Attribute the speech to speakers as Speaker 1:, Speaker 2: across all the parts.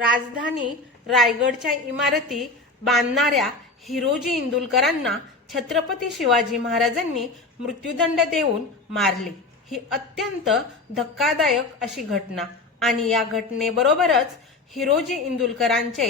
Speaker 1: राजधानी रायगडच्या इमारती बांधणाऱ्या हिरोजी इंदुलकरांना छत्रपती शिवाजी महाराजांनी मृत्यूदंड देऊन मारले. ही अत्यंत धक्कादायक अशी घटना आणि या घटनेबरोबरच हिरोजी इंदुलकरांचे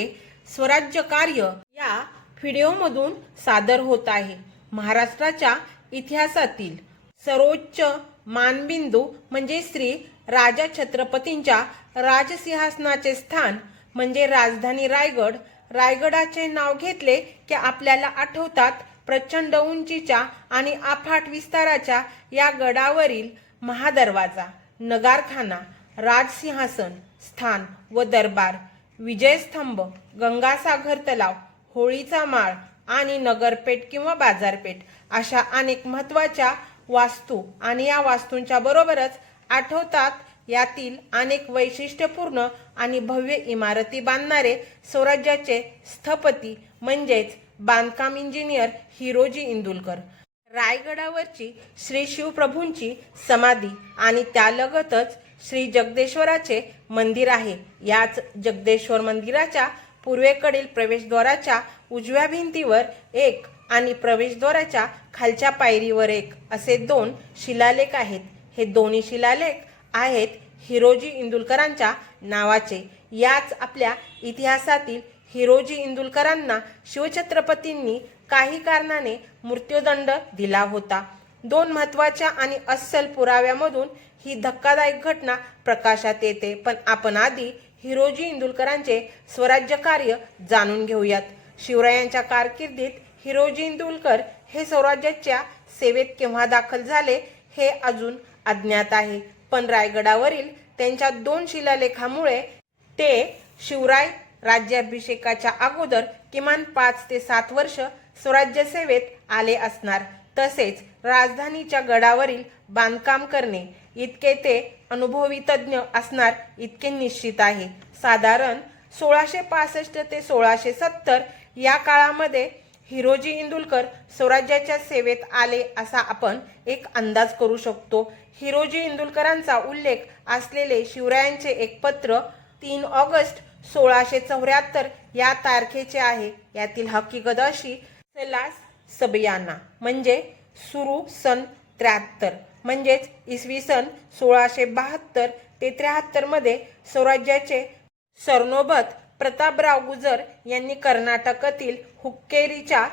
Speaker 1: स्वराज्य कार्य या व्हिडिओमधून सादर होत आहे. महाराष्ट्राच्या इतिहासातील सर्वोच्च मानबिंदू म्हणजे श्री राजा छत्रपतींच्या राजसिंहासनाचे स्थान म्हणजे राजधानी रायगड रायगडाचे नाव घेतले की आपल्याला आठवतात प्रचंड उंचीच्या आणि आफाट विस्ताराच्या या गडावरील महादरवाजा नगारखाना राजसिंहासन स्थान व दरबार विजयस्तंभ गंगासागर तलाव होळीचा माळ आणि नगरपेठ किंवा बाजारपेठ अशा अनेक महत्त्वाच्या वास्तू आणि या वास्तूंच्या बरोबरच आठवतात यातील अनेक वैशिष्ट्यपूर्ण आणि भव्य इमारती बांधणारे स्वराज्याचे स्थपती म्हणजेच बांधकाम इंजिनियर हिरोजी इंदुलकर. रायगडावरची श्री शिवप्रभूंची समाधी आणि त्यालगतच श्री जगदेश्वराचे मंदिर आहे. याच जगदेश्वर मंदिराच्या पूर्वेकडील प्रवेशद्वाराच्या उजव्या भिंतीवर एक आणि प्रवेशद्वाराच्या खालच्या पायरीवर एक असे दोन शिलालेख आहेत. हे दोन्ही शिलालेख आहेत हिरोजी इंदुलकरांच्या नावाचे. याच आपल्या इतिहासातील हिरोजी इंदुलकरांना शिवछत्रपतींनी काही कारणाने मृत्यूदंड दिला होता. दोन महत्त्वाच्या आणि अस्सल पुराव्यामधून ही धक्कादायक घटना प्रकाशात येते. पण आपण आधी हिरोजी इंदुलकरांचे स्वराज्य कार्य जाणून घेऊयात. शिवरायांच्या कारकिर्दीत हिरोजी इंदुलकर हे स्वराज्याच्या सेवेत केव्हा दाखल झाले हे अजून अज्ञात आहे. पण रायगडावरील त्यांच्या दोन शिलालेखामुळे ते शिवराय राज्याभिषेकाच्या अगोदर किमान पाच ते सात वर्ष स्वराज्य सेवेत आले असणार. तसेच राजधानीच्या गडावरील बांधकाम करणे इतके ते अनुभवी तज्ज्ञ असणार इतके निश्चित आहे. साधारण सोळाशे पासष्ट ते सोळाशे सत्तर या काळामध्ये हिरोजी इंदुलकर स्वराज्याच्या सेवेत आले असा आपण एक अंदाज करू शकतो. हिरोजी इंदुलकरांचा उल्लेख असलेले शिवरायांचे एक पत्र तीन ऑगस्ट सोळाशे चौऱ्याहत्तर या तारखेचे आहे. यातील हकीकत अशी सलास सबयाना म्हणजे सुरू सन त्र्याहत्तर म्हणजेच इसवी सन सोळाशे बहात्तर ते त्र्याहत्तरमध्ये स्वराज्याचे सरनोबत प्रतापराव गुजर यांनी कर्नाटकातील हुक्केरीच्या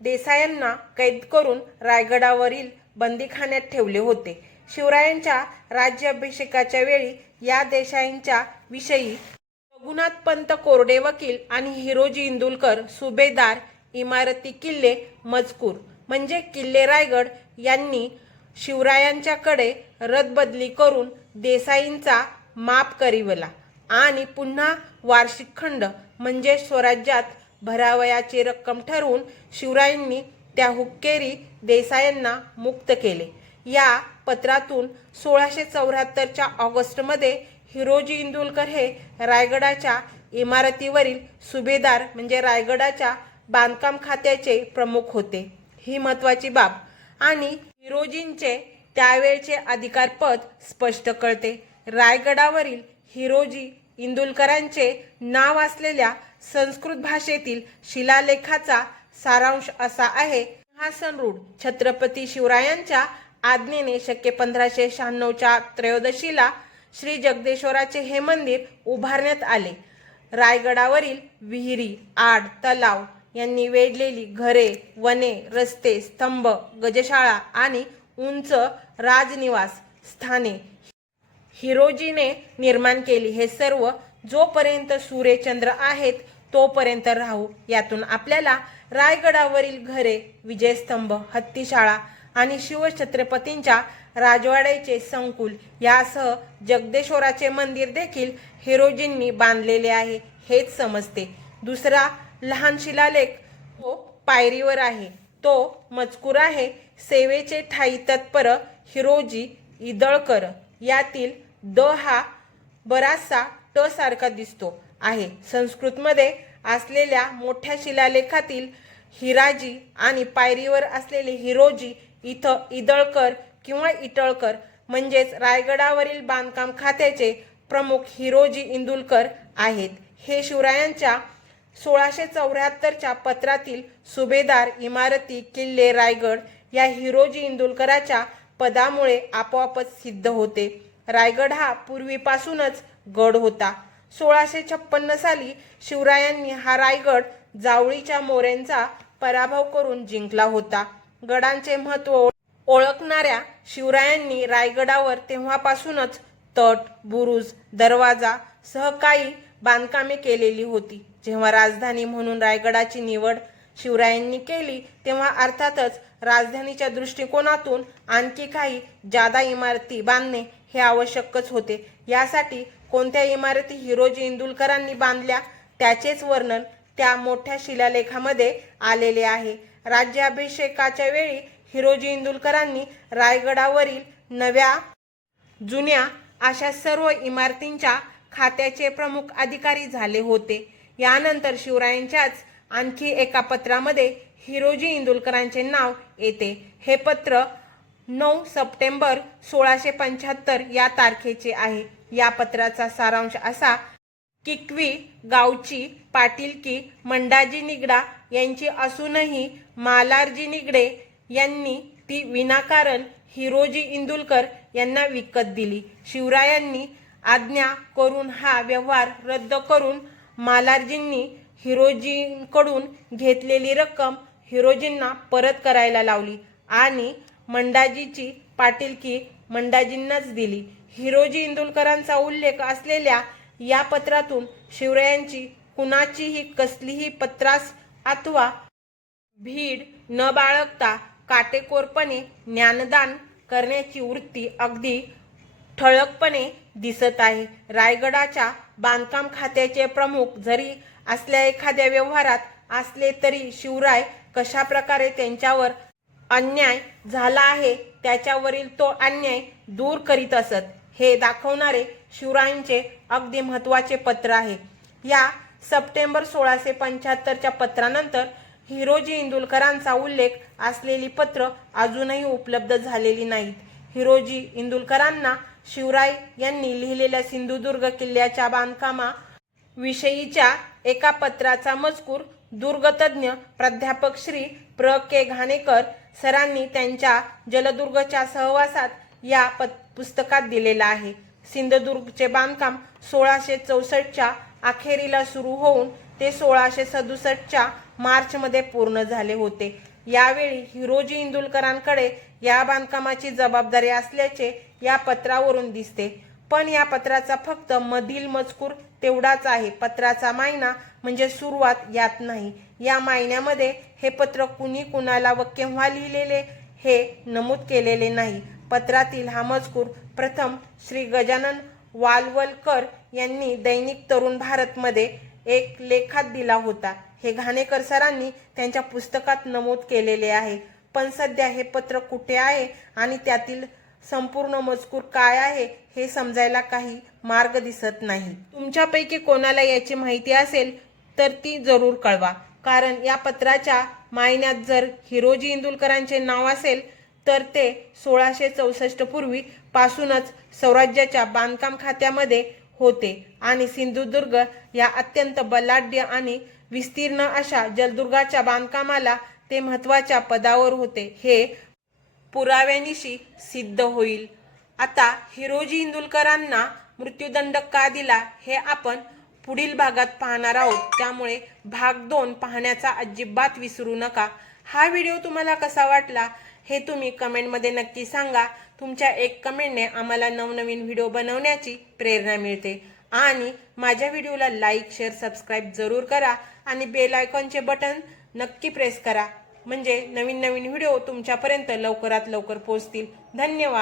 Speaker 1: देसायांना कैद करून रायगडावरील बंदीखान्यात ठेवले होते. शिवरायांच्या राज्याभिषेकाच्या वेळी या देसाईंच्या विषयी रघुनाथ पंत कोरडे वकील आणि हिरोजी इंदुलकर सुभेदार इमारती किल्ले मजकूर म्हणजे किल्ले रायगड यांनी शिवरायांच्याकडे रदबदली करून देसाईंचा माप करीवला. आणि पुन्हा वार्षिक खंड म्हणजे स्वराज्यात भरावयाची रक्कम ठरवून शिवरायांनी त्या हुक्केरी देसायांना मुक्त केले. या पत्रातून सोळाशे चौऱ्याहत्तरच्या ऑगस्टमध्ये हिरोजी इंदुलकर हे रायगडाच्या इमारतीवरील सुभेदार म्हणजे रायगडाच्या बांधकाम खात्याचे प्रमुख होते. ही महत्वाची बाब आणि हिरोजींचे त्यावेळचे अधिकारपद स्पष्ट कळते रायगडावरील हिरोजी इंदुलकरांचे नाव असलेल्या संस्कृत भाषेतील शिलालेखाचा सारांश असा आहे. हा रूढ छत्रपती शिवरायांच्या आज्ञेने शक्य पंधराशे शहाण्णवच्या त्रयोदशीला श्री जगदेश्वराचे हे मंदिर उभारण्यात आले. रायगडावरील विहिरी आड तलाव यांनी वेढलेली घरे वने रस्ते स्तंभ गजशाळा आणि उंच राजनिवास स्थाने हिरोजीने निर्माण केली हे सर्व जोपर्यंत सूर्यचंद्र आहेत तोपर्यंत राहू. यातून आपल्याला रायगडावरील घरे विजयस्तंभ हत्तीशाळा आणि शिवछत्रपतींच्या राजवाड्याचे संकुल यासह जगदेश्वराचे मंदिर देखील हिरोजींनी बांधलेले आहे हेच समजते. दुसरा लहान शिलालेख तो पायरीवर आहे. तो मजकूर आहे सेवेचे ठाई तत्पर हिरोजी इदळकर. यातील द हा बराचसा ट सारखा दिसतो आहे. संस्कृतमध्ये असलेल्या मोठ्या शिलालेखातील हिराजी आणि पायरीवर असलेले हिरोजी इथं इदळकर किंवा इटळकर म्हणजेच रायगडावरील बांधकाम खात्याचे प्रमुख हिरोजी इंदुलकर आहेत. हे शिवरायांच्या सोळाशे चौऱ्याहत्तरच्या पत्रातील सुभेदार इमारती किल्ले रायगड या हिरोजी इंदुलकराच्या पदामुळे आपोआपच सिद्ध होते. रायगड हा पूर्वीपासूनच गड होता. सोळाशे छप्पन्न साली शिवरायांनी हा रायगड जावळीच्या मोऱ्यांचा पराभव करून जिंकला होता. गडांचे महत्त्व ओळखणाऱ्या शिवरायांनी रायगडावर तेव्हापासूनच तट बुरुज दरवाजा सह काही बांधकामे केलेली होती. जेव्हा राजधानी म्हणून रायगडाची निवड शिवरायांनी केली तेव्हा अर्थातच राजधानीच्या दृष्टिकोनातून आणखी काही जादा इमारती बांधणे हे आवश्यकच होते. यासाठी कोणत्या इमारती हिरोजी इंदुलकरांनी बांधल्या त्याचेच वर्णन त्या मोठ्या शिलालेखामध्ये आलेले आहे. राज्याभिषेकाच्या वेळी हिरोजी इंदुलकरांनी रायगडावरील नव्या जुन्या अशा सर्व इमारतींच्या खात्याचे प्रमुख अधिकारी झाले होते. यानंतर शिवरायांच्याच आणखी एका पत्रामध्ये हिरोजी इंदुलकरांचे नाव येते. हे पत्र नऊ सप्टेंबर सोळाशे पंच्याहत्तर या तारखेचे आहे. या पत्राचा सारांश असा किकवी गावची पाटीलकी मंडाजी निगडा यांची असूनही मालारजी निगडे यांनी ती विनाकारण हिरोजी इंदुलकर यांना विकत दिली. शिवरायांनी आज्ञा करून हा व्यवहार रद्द करून मालारजींनी हिरोजींकडून घेतलेली रक्कम हिरोजींना परत करायला लावली आणि मंडाजीची पाटीलकी मंडाजींनाच दिली. हिरोजी इंदुलकरांचा उल्लेख असलेल्या या पत्रातून शिवरायांची कुणाचीही कसलीही पत्रास अथवा भीड न बाळगता काटेकोरपणे ज्ञानदान करण्याची वृत्ती अगदी ठळकपणे दिसत आहे. रायगडाच्या बांधकाम खात्याचे प्रमुख जरी असल्या एखाद्या व्यवहारात असले तरी शिवराय कशा प्रकारे त्यांच्यावर अन्याय झाला आहे त्याच्यावरील तो अन्याय दूर करीत असत. हे दाखवणारे शिवरायांचे अगदी महत्त्वाचे पत्र आहे. या सप्टेंबर सोळाशे पंच्याहत्तरच्या पत्रानंतर हिरोजी इंदुलकरांचा उल्लेख असलेली पत्र अजूनही उपलब्ध झालेली नाहीत. हिरोजी इंदुलकरांना शिवराय यांनी लिहिलेल्या सिंधुदुर्ग किल्ल्याच्या बांधकामा विषयीच्या एका पत्राचा मजकूर दुर्गतज्ञ प्राध्यापक श्री प्र. के. घाणेकर सरांनी त्यांच्या जलदुर्गच्या सहवासात या पत पुस्तकात दिलेला आहे. सिंधुदुर्गचे बांधकाम सोळाशे चौसष्टच्या अखेरीला सुरू होऊन ते सोळाशे सदुसष्टच्या मार्चमध्ये पूर्ण झाले होते. यावेळी हिरोजी इंदुलकरांकडे या बांधकामाची जबाबदारी असल्याचे या पत्रावरून दिसते. पण या पत्राचा फक्त मधील मजकूर तेवढाच आहे. पत्राचा मायना म्हणजे सुरुवात यात नाही. या मायन्यामध्ये हे पत्र कुणी कुणाला व केव्हा लिहिलेले हे नमूद केलेले नाही. पत्रातील हा मजकूर प्रथम श्री गजानन वालवलकर यांनी दैनिक तरुण भारतमध्ये एक लेखात दिला होता. हे घाणेकर सरांनी त्यांच्या पुस्तकात नमूद केलेले आहे. पण सध्या हे पत्र कुठे आहे आणि त्यातील संपूर्ण मजकूर काय आहे हे समजायला काही मार्ग दिसत नाही. तुमच्यापैकी कोणाला याची माहिती असेल तर ती जरूर कळवा. कारण या पत्राच्या मायन्यात जर हिरोजी इंदुलकरांचे नाव असेल तर ते सोळाशे चौसष्ट पूर्वी पासूनच स्वराज्याच्या बांधकाम खात्यामध्ये होते. आणि सिंधुदुर्ग या अत्यंत बलाढ्य आणि विस्तीर्ण अशा जलदुर्गाच्या बांधकामाला ते महत्त्वाच्या पदावर होते. हे पुराव्यानिशी सिद्ध होईल. आता हिरोजी इंदुलकरांना मृत्यूदंड का दिला हे आपण पुढील भागात पाहणार आहोत. त्यामुळे भाग दोन पाहण्याचा अजिबात विसरू नका. हा व्हिडिओ तुम्हाला कसा वाटला हे तुम्ही कमेंटमध्ये नक्की सांगा. तुमच्या एक कमेंटने आम्हाला नवनवीन व्हिडिओ बनवण्याची प्रेरणा मिळते. आणि माझ्या व्हिडिओला लाईक शेअर सबस्क्राईब जरूर करा आणि बेल आयकॉनचे बटन नक्की प्रेस करा. म्हणजे नवीन नवीन व्हिडिओ तुमच्यापर्यंत लवकरात लवकर पोहोचतील. धन्यवाद.